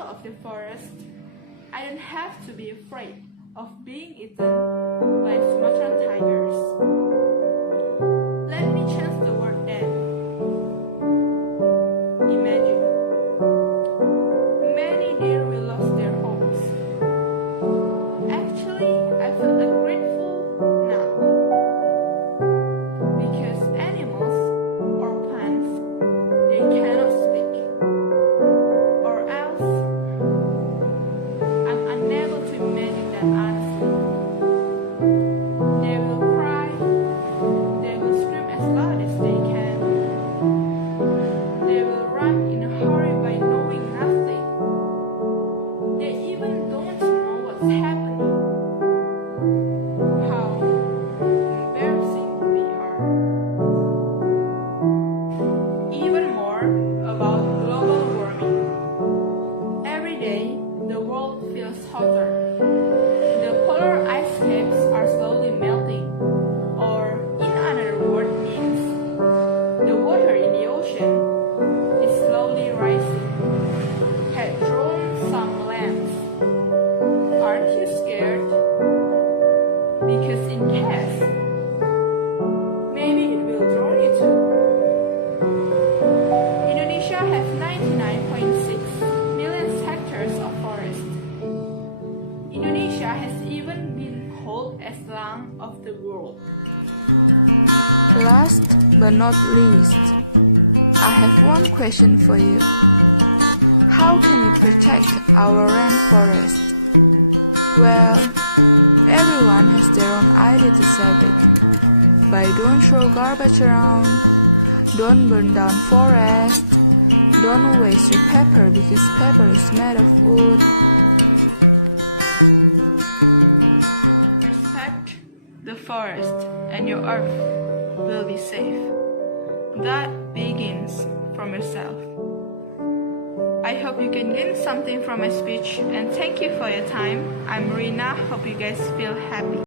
middle of the forest, I don't have to be afraid of being eaten by Sumatran tigers. Let me change the word then. Imagine, many deer will lose their homes. Actually, I feel grateful now, because animals or plants, they cannot speak, or else I'm unable to imagine that honestly. They will cry, they will scream as loud as they can, they will run in a hurry by knowing nothing. They even don't know what's happening. How embarrassing we are. Even more about global warming. Every day, the world feels hotter. The polar ice caps are slowly melting, or in another word means the water in the ocean is slowly rising. Had drawn some lamps. Aren't you scared? Because in case, maybe it will drown you too. Indonesia has 99.6 million hectares of forest. Indonesia has even been called as lung of the world. Last but not least, I have one question for you. How can we protect our rainforest? Well, everyone has their own idea to save it. By don't throw garbage around, don't burn down forest, don't waste your paper because paper is made of wood. Respect the forest and your earth will be safe. That begins from yourself. I hope you can gain something from my speech, and thank you for your time. I'm Rina. Hope you guys feel happy.